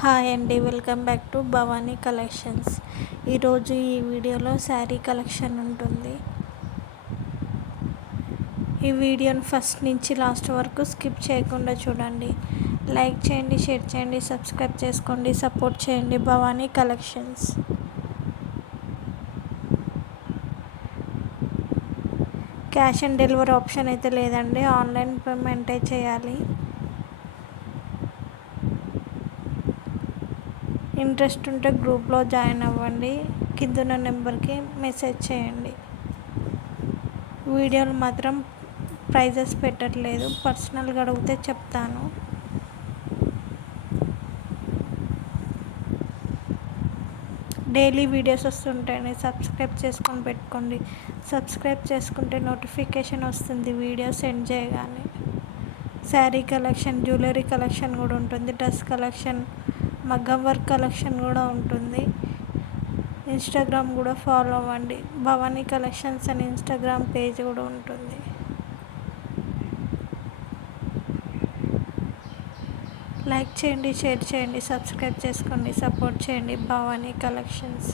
Hi అండి, welcome back to Bhavani collections. ఈరోజు ఈ వీడియోలో శారీ కలెక్షన్ ఉంటుంది. ఈ వీడియోని ఫస్ట్ నుంచి లాస్ట్ వరకు స్కిప్ చేయకుండా చూడండి. లైక్ చేయండి, షేర్ చేయండి, సబ్స్క్రైబ్ చేసుకోండి, సపోర్ట్ చేయండి Bhavani collections. Cash on delivery option అయితే లేదండి, ఆన్లైన్ పేమెంటే చేయాలి. ఇంట్రెస్ట్ ఉంటే గ్రూప్లో జాయిన్ అవ్వండి. కిందున్న నెంబర్కి మెసేజ్ చేయండి. వీడియోలు మాత్రం ప్రైజెస్ పెట్టట్లేదు, పర్సనల్గా అడిగితే చెప్తాను. డైలీ వీడియోస్ వస్తుంటాయి, సబ్స్క్రైబ్ చేసుకొని పెట్టుకోండి. సబ్స్క్రైబ్ చేసుకుంటే నోటిఫికేషన్ వస్తుంది వీడియో సెండ్ చేయగానే. శారీ కలెక్షన్, జ్యువెలరీ కలెక్షన్ కూడా ఉంటుంది. డ్రెస్ కలెక్షన్, మగ్గం వర్క్ కలెక్షన్ కూడా ఉంటుంది. ఇన్స్టాగ్రామ్ కూడా ఫాలో అవ్వండి. భవానీ కలెక్షన్స్ అని ఇన్స్టాగ్రామ్ పేజ్ కూడా ఉంటుంది. లైక్ చేయండి, షేర్ చేయండి, సబ్స్క్రైబ్ చేసుకోండి, సపోర్ట్ చేయండి భవానీ కలెక్షన్స్.